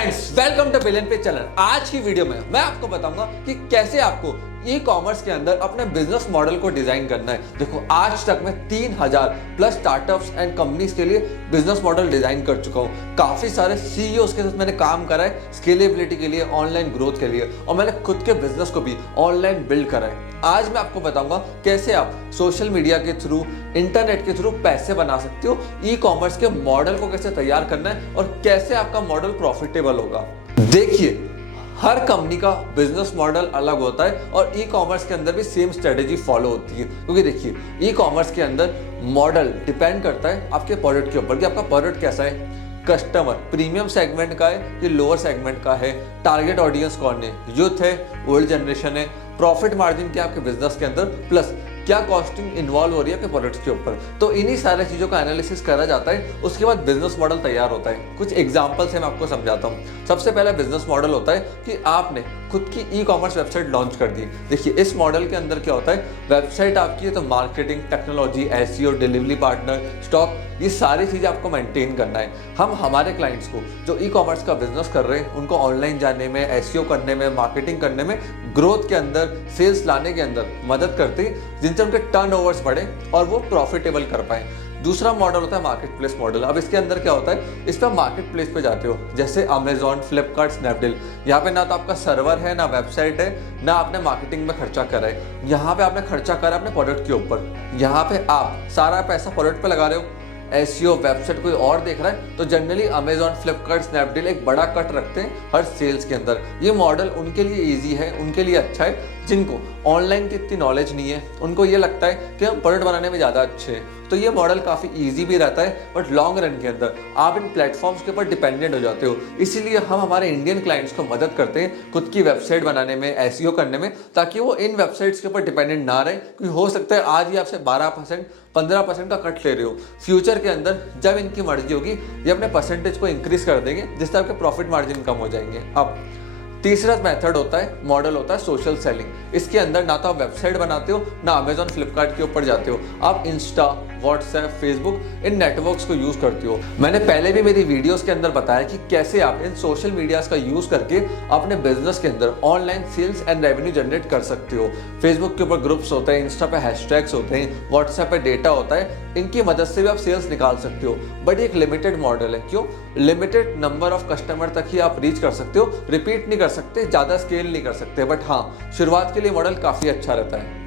Friends, welcome two billion पे channel. आज की वीडियो में मैं आपको बताऊंगा कि कैसे आपको ई कॉमर्स के अंदर अपने बिजनेस मॉडल को डिजाइन करना है। देखो, आज तक मैं 3000 प्लस स्टार्टअप्स एंड कंपनीज के लिए बिजनेस मॉडल डिजाइन कर चुका हूँ। काफी सारे सीईओज के साथ मैंने काम करा है स्केलेबिलिटी के लिए, ऑनलाइन ग्रोथ के लिए, और मैंने खुद के बिजनेस को भी ऑनलाइन बिल्ड करा है। आज मैं आपको बताऊंगा कैसे आप सोशल मीडिया के थ्रू, इंटरनेट के थ्रू पैसे बना सकते हो, ई कॉमर्स के मॉडल को कैसे तैयार करना है और कैसे आपका मॉडल प्रॉफिटेबल होगा। देखिए, हर कंपनी का बिजनेस मॉडल अलग होता है और ई कॉमर्स के अंदर भी सेम स्ट्रेटेजी फॉलो होती है, क्योंकि देखिए, ई कॉमर्स के अंदर मॉडल डिपेंड करता है आपके प्रोडक्ट के ऊपर कि आपका प्रोडक्ट कैसा है, कस्टमर प्रीमियम सेगमेंट का है कि लोअर सेगमेंट का है, टारगेट ऑडियंस कौन है, यूथ है, ओल्ड जनरेशन है, प्रॉफिट मार्जिन क्या आपके बिजनेस के अंदर, प्लस क्या कॉस्टिंग इन्वॉल्व हो रही है आपके प्रोडक्ट्स के ऊपर। तो इन्हीं सारी चीज़ों का एनालिसिस करा जाता है, उसके बाद बिजनेस मॉडल तैयार होता है। कुछ एग्जांपल से मैं आपको समझाता हूँ। सबसे पहला बिजनेस मॉडल होता है कि आपने खुद की ई कॉमर्स वेबसाइट लॉन्च कर दी। देखिए, इस मॉडल के अंदर क्या होता है, वेबसाइट आपकी है तो marketing, technology, SEO, delivery partner, stock, ये सारी चीज़ें आपको मेंटेन करना है। हम हमारे क्लाइंट्स को जो ई कॉमर्स का बिजनेस कर रहे हैं उनको ऑनलाइन जाने में, एसईओ करने में, मार्केटिंग करने में, ग्रोथ के अंदर, सेल्स लाने के अंदर मदद करते हैं, जिनसे उनके टर्नओवर्स बढ़े और वो प्रॉफिटेबल कर पाए। दूसरा मॉडल होता है मार्केट प्लेस मॉडल। अब इसके अंदर क्या होता है, इस पर मार्केट प्लेस पे जाते हो, जैसे अमेजॉन, फ्लिपकार्ट, स्नैपडील। यहाँ पे ना तो आपका सर्वर है, ना वेबसाइट है, ना आपने मार्केटिंग में खर्चा करा है। यहाँ पे आपने खर्चा करा अपने प्रोडक्ट के ऊपर। यहाँ पे आप सारा पैसा प्रोडक्ट पे लगा रहे हो। एसईओ, वेबसाइट कोई और देख रहा है तो जनरली अमेजॉन, फ्लिपकार्ट, स्नैपडील एक बड़ा कट रखते हैं हर सेल्स के अंदर। ये मॉडल उनके लिए ईजी है, उनके लिए अच्छा है जिनको ऑनलाइन की इतनी नॉलेज नहीं है। उनको ये लगता है कि हम प्रोडक्ट बनाने में ज़्यादा अच्छे हैं, तो ये मॉडल काफ़ी ईजी भी रहता है। बट लॉन्ग रन के अंदर आप इन प्लेटफॉर्म्स के ऊपर डिपेंडेंट हो जाते हो। इसीलिए हम हमारे इंडियन क्लाइंट्स को मदद करते हैं खुद की वेबसाइट बनाने में, एसईओ करने में, ताकि वो इन वेबसाइट्स के ऊपर डिपेंडेंट ना रहे। क्योंकि हो सकता है आज ही आपसे 12%, 15% का कट ले रहे हो, फ्यूचर के अंदर जब इनकी मर्जी होगी ये अपने परसेंटेज को इंक्रीज कर देंगे, जिससे आपके प्रॉफिट मार्जिन कम हो जाएंगे। अब तीसरा मेथड होता है, मॉडल होता है सोशल सेलिंग। इसके अंदर ना तो आप वेबसाइट बनाते हो, ना अमेजॉन, फ्लिपकार्ट के ऊपर जाते हो, आप इंस्टा, व्हाट्सएप, फेसबुक, इन नेटवर्क्स को यूज करते हो। मैंने पहले भी मेरी वीडियोस के अंदर बताया कि कैसे आप इन सोशल मीडियाज का यूज करके अपने बिजनेस के अंदर online sales and revenue generate कर सकते हो। फेसबुक के ऊपर ग्रुप्स होते हैं, इंस्टा पे हैशटैग्स होते हैं, व्हाट्सएप पे डेटा होता है, इनकी मदद से भी आप सेल्स निकाल सकते हो। बट एक लिमिटेड मॉडल है। क्यों? लिमिटेड नंबर ऑफ कस्टमर तक ही आप रीच कर सकते हो, रिपीट नहीं कर सकते, ज्यादा स्केल नहीं कर सकते। बट हाँ, शुरुआत के लिए मॉडल काफी अच्छा रहता है।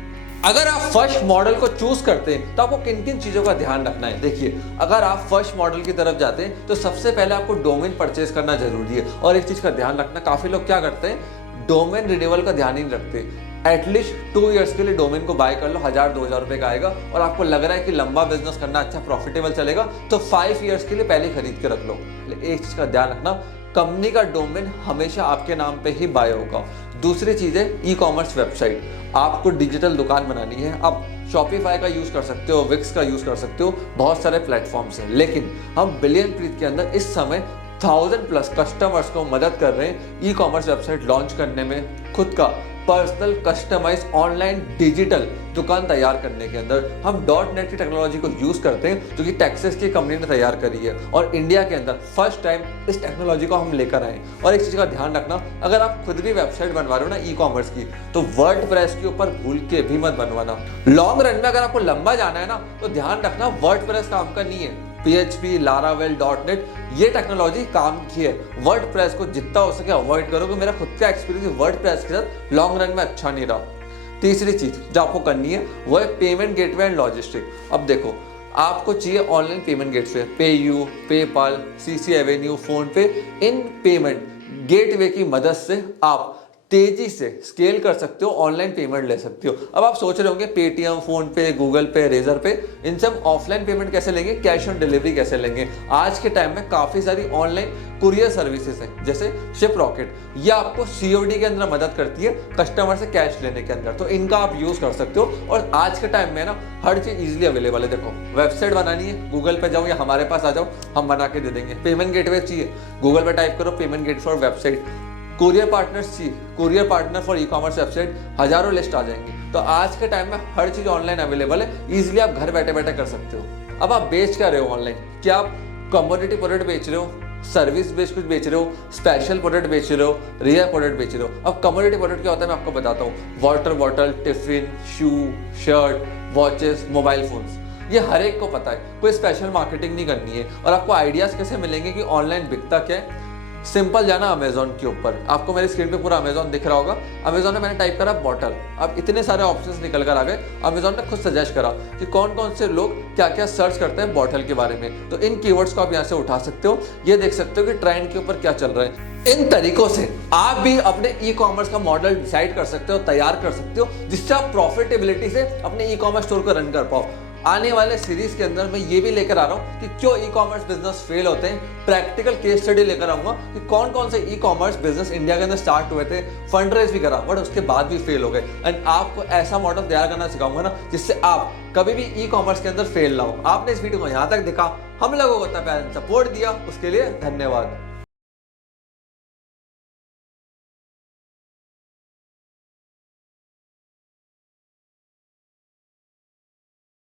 अगर आप फर्स्ट मॉडल को चूज करते हैं तो आपको किन किन चीजों का ध्यान रखना है। देखिए, अगर आप फर्स्ट मॉडल की तरफ जाते हैं तो सबसे पहले आपको डोमेन परचेज करना जरूरी है। और एक चीज का ध्यान रखना, काफी लोग क्या करते हैं, डोमेन रिन्यूअल का ध्यान ही नहीं रखते। एटलीस्ट 2 ईयर्स के लिए डोमेन को बाय कर लो, 1000-2000 रुपए का आएगा, और आपको लग रहा है कि लंबा बिजनेस करना, अच्छा प्रॉफिटेबल चलेगा, तो 5 ईयर्स के लिए पहले खरीद के रख लो। एक चीज का ध्यान रखना, कंपनी का डोमेन हमेशा आपके नाम पे ही बाय होगा। दूसरी चीज है ई कॉमर्स वेबसाइट। आपको डिजिटल दुकान बनानी है, आप शॉपिफाई का यूज कर सकते हो, विक्स का यूज कर सकते हो, बहुत सारे प्लेटफॉर्म्स हैं। लेकिन हम बिलियन प्रीत के अंदर इस समय 1000 प्लस कस्टमर्स को मदद कर रहे हैं ई कॉमर्स वेबसाइट लॉन्च करने में, खुद का पर्सनल कस्टमाइज ऑनलाइन डिजिटल दुकान तैयार करने के अंदर। हम .NET की टेक्नोलॉजी को यूज करते हैं जो कि टेक्सास की कंपनी ने तैयार करी है, और इंडिया के अंदर फर्स्ट टाइम इस टेक्नोलॉजी को हम लेकर आए। और एक चीज का ध्यान रखना, अगर आप खुद भी वेबसाइट बनवा रहे हो ना ई कॉमर्स की, तो वर्डप्रेस के ऊपर भूल के भी मत बनवाना। लॉन्ग रन में अगर आपको लंबा जाना है ना, तो ध्यान रखना वर्डप्रेस काम का नहीं है। PHP, Laravel, .NET ये टेक्नोलॉजी काम की है। वर्डप्रेस को जितना हो सके अवॉइड करो, क्योंकि मेरा खुद का एक्सपीरियंस वर्डप्रेस के साथ लॉन्ग रन में अच्छा नहीं रहा। तीसरी चीज जो आपको करनी है वो है पेमेंट गेटवे एंड लॉजिस्टिक। अब देखो, आपको चाहिए online payment gateway, PayU, PayPal, CC avenue, PhonePe. इन पेमेंट गेटवे की मदद से आप तेजी से स्केल कर सकते हो, ऑनलाइन पेमेंट ले सकते हो। अब आप सोच रहे होंगे पेटीएम, फोन पे, गूगल पे, रेजर पे, इनसे हम ऑफलाइन पेमेंट कैसे लेंगे, कैश ऑन डिलीवरी कैसे लेंगे। आज के टाइम में काफी सारी ऑनलाइन कुरियर सर्विसेज हैं, जैसे शिप रॉकेट। ये आपको COD के अंदर मदद करती है, कस्टमर से कैश लेने के अंदर, तो इनका आप यूज कर सकते हो। और आज के टाइम में ना हर चीज इजीली अवेलेबल है। देखो, वेबसाइट बनानी है, गूगल पे जाओ या हमारे पास आ जाओ, हम बना के दे देंगे। पेमेंट गेटवे चाहिए, गूगल पे टाइप करो payment gateway for website. Courier partners चाहिए, courier partner for e commerce website, हजारों लिस्ट आ जाएंगी। तो आज के टाइम में हर चीज ऑनलाइन अवेलेबल है, इजीली आप घर बैठे बैठे कर सकते हो। अब आप बेच क्या रहे हो ऑनलाइन? क्या आप कमोडिटी प्रोडक्ट बेच रहे हो? सर्विस बेस्ड कुछ बेच रहे हो, स्पेशल प्रोडक्ट बेच रहे हो, रेयर प्रोडक्ट बेच रहे हो। अब कमोडिटी प्रोडक्ट क्या होता है मैं आपको बताता हूँ। वाटर बॉटल, टिफिन, शू, शर्ट, वॉचेस, मोबाइल फोन्स, ये हर एक को पता है, कोई स्पेशल मार्केटिंग नहीं करनी है। और आपको आइडियाज कैसे मिलेंगे कि ऑनलाइन बिकता क्या है? सिंपल जाना अमेजोन के ऊपर, आपको मेरी स्क्रीन पे पूरा अमेजोन दिख रहा होगा। अमेजोन में मैंने टाइप करा बॉटल, अब इतने सारे ऑप्शंस निकल कर आ गए। अमेजोन ने खुद सजेस्ट करा कि कौन कौन से लोग क्या क्या सर्च करते हैं बॉटल के बारे में, तो इन कीवर्ड्स को आप यहाँ से उठा सकते हो। ये देख सकते हो कि ट्रेंड के ऊपर क्या चल रहा है। इन तरीकों से आप भी अपने ई कॉमर्स का मॉडल डिसाइड कर सकते हो, तैयार कर सकते हो, जिससे आप प्रॉफिटेबिलिटी से अपने ई कॉमर्स स्टोर को रन कर पाओ। आने वाले सीरीज के अंदर मैं ये भी लेकर आ रहा हूँ कि क्यों ई कॉमर्स बिजनेस फेल होते हैं। प्रैक्टिकल केस स्टडी लेकर आऊंगा कि कौन कौन से ई कॉमर्स बिजनेस इंडिया के अंदर स्टार्ट हुए थे, फंड रेज भी करा बट उसके बाद भी फेल हो गए। एंड आपको ऐसा मॉडल तैयार करना सिखाऊंगा ना, जिससे आप कभी भी ई कॉमर्स के अंदर फेल ना हो। आपने इस वीडियो को यहाँ तक देखा, हम लोगों को इतना प्यार सपोर्ट दिया, उसके लिए धन्यवाद।